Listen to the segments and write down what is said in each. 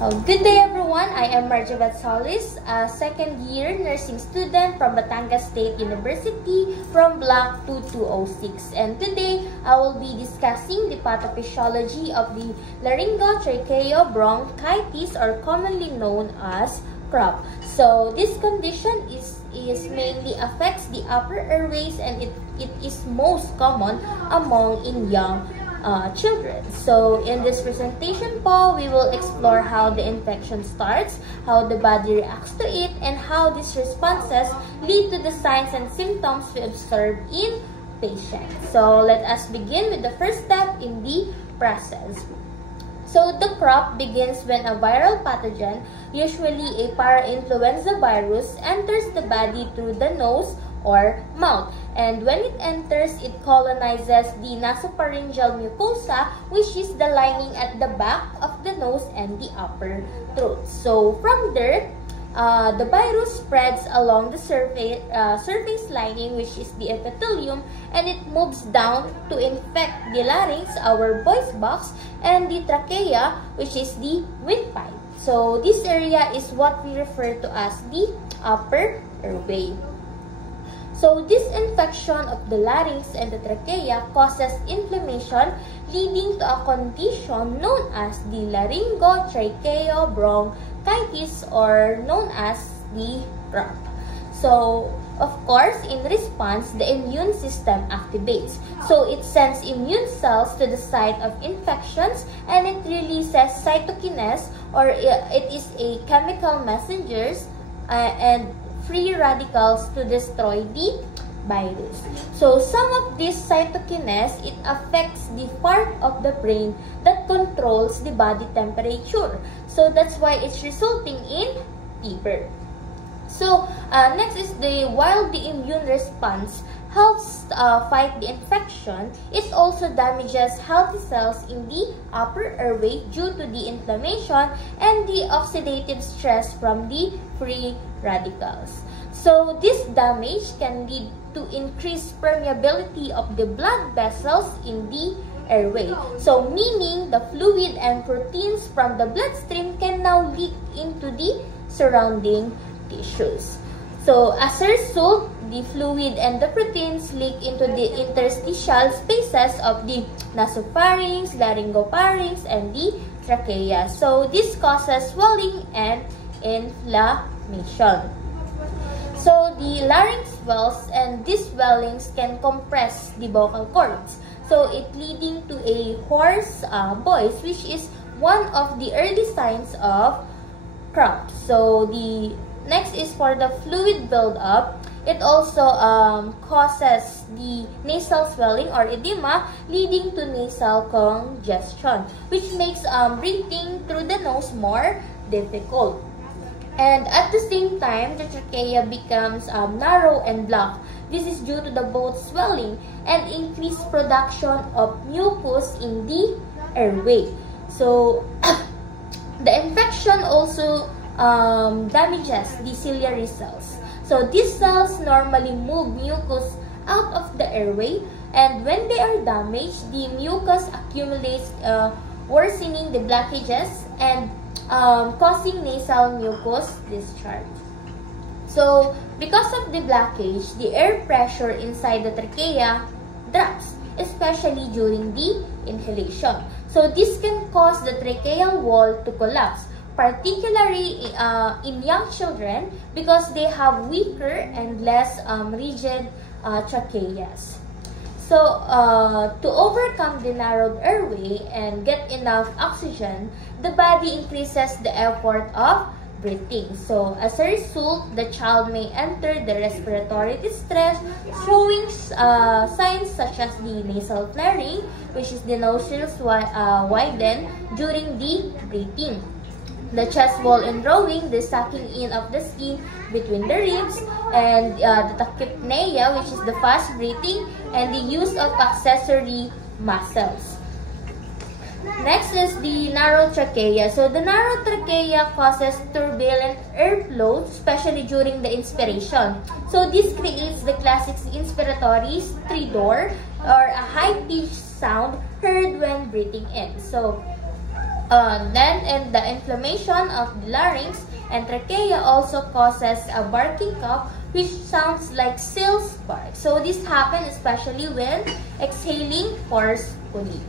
Good day everyone, I am Marjabat Solis, a second year nursing student from Batangas State University from Block 2206, and today I will be discussing the pathophysiology of the laryngotracheobronchitis, or commonly known as CROP. So this condition is mainly affects the upper airways, and it is most common among young children. So in this presentation po, we will explore how the infection starts, how the body reacts to it, and how these responses lead to the signs and symptoms we observe in patients. So let us begin with the first step in the process. So the CROP begins when a viral pathogen, usually a parainfluenza virus, enters the body through the nose or mouth, and when it enters, it colonizes the nasopharyngeal mucosa, which is the lining at the back of the nose and the upper throat. So from there, the virus spreads along the surface lining, which is the epithelium, and it moves down to infect the larynx, our voice box, and the trachea, which is the windpipe. So this area is what we refer to as the upper airway. So this infection of the larynx and the trachea causes inflammation, leading to a condition known as the laryngotracheobronchitis, or known as the CROP. So of course, in response, the immune system activates. So it sends immune cells to the site of infections, and it releases cytokinase, or it is a chemical messengers and free radicals to destroy the virus. So some of this cytokinase, it affects the part of the brain that controls the body temperature. So that's why it's resulting in fever. So next is while the immune response helps fight the infection, it also damages healthy cells in the upper airway due to the inflammation and the oxidative stress from the free radicals. So this damage can lead to increased permeability of the blood vessels in the airway. So meaning the fluid and proteins from the bloodstream can now leak into the surrounding tissues. So as a result, the fluid and the proteins leak into the interstitial spaces of the nasopharynx, laryngopharynx, and the trachea. So this causes swelling and inflammation. So the larynx swells, and these swellings can compress the vocal cords, so it leading to a hoarse voice, which is one of the early signs of CROP. So the next is for the fluid buildup. It also causes the nasal swelling or edema, leading to nasal congestion, which makes breathing through the nose more difficult. And at the same time, the trachea becomes narrow and blocked. This is due to the both swelling and increased production of mucus in the airway. So the infection also damages the ciliary cells. So these cells normally move mucus out of the airway, and when they are damaged, the mucus accumulates, worsening the blockages and causing nasal mucus discharge. So because of the blockage, the air pressure inside the trachea drops, especially during the inhalation. So this can cause the tracheal wall to collapse, particularly in young children, because they have weaker and less rigid tracheas. So to overcome the narrowed airway and get enough oxygen, the body increases the effort of breathing. So as a result, the child may enter the respiratory distress, showing signs such as the nasal flaring, which is the nostrils widen during the breathing, the chest wall narrowing, the sucking in of the skin between the ribs, and the tachypnea, which is the fast breathing, and the use of accessory muscles. Next is the narrow trachea. So the narrow trachea causes turbulent airflow, especially during the inspiration. So this creates the classic inspiratory stridor, or a high-pitched sound heard when breathing in. So And the inflammation of the larynx and trachea also causes a barking cough, which sounds like seals bark. So this happens especially when exhaling forcefully.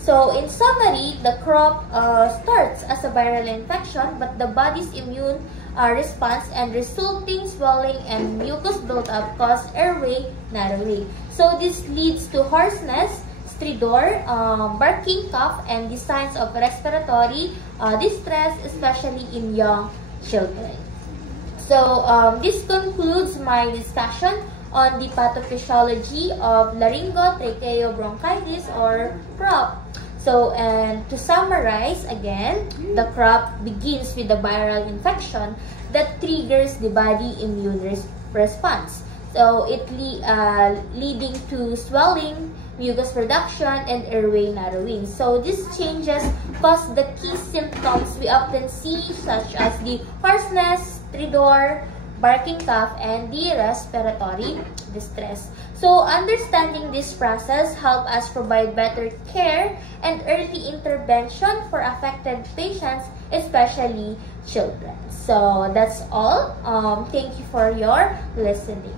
So in summary, the crop starts as a viral infection, but the body's immune response and resulting swelling and mucus buildup cause airway narrowing. So this leads to hoarseness, stridor, barking cough, and the signs of respiratory distress, especially in young children. So this concludes my discussion on the pathophysiology of laryngotracheobronchitis or CROP. So, and to summarize again, the CROP begins with a viral infection that triggers the body immune response. So, it leading to swelling, mucus production, and airway narrowing. So, these changes cause the key symptoms we often see, such as the hoarseness, stridor, barking cough, and the respiratory distress. So, understanding this process help us provide better care and early intervention for affected patients, especially children. So, that's all. Thank you for your listening.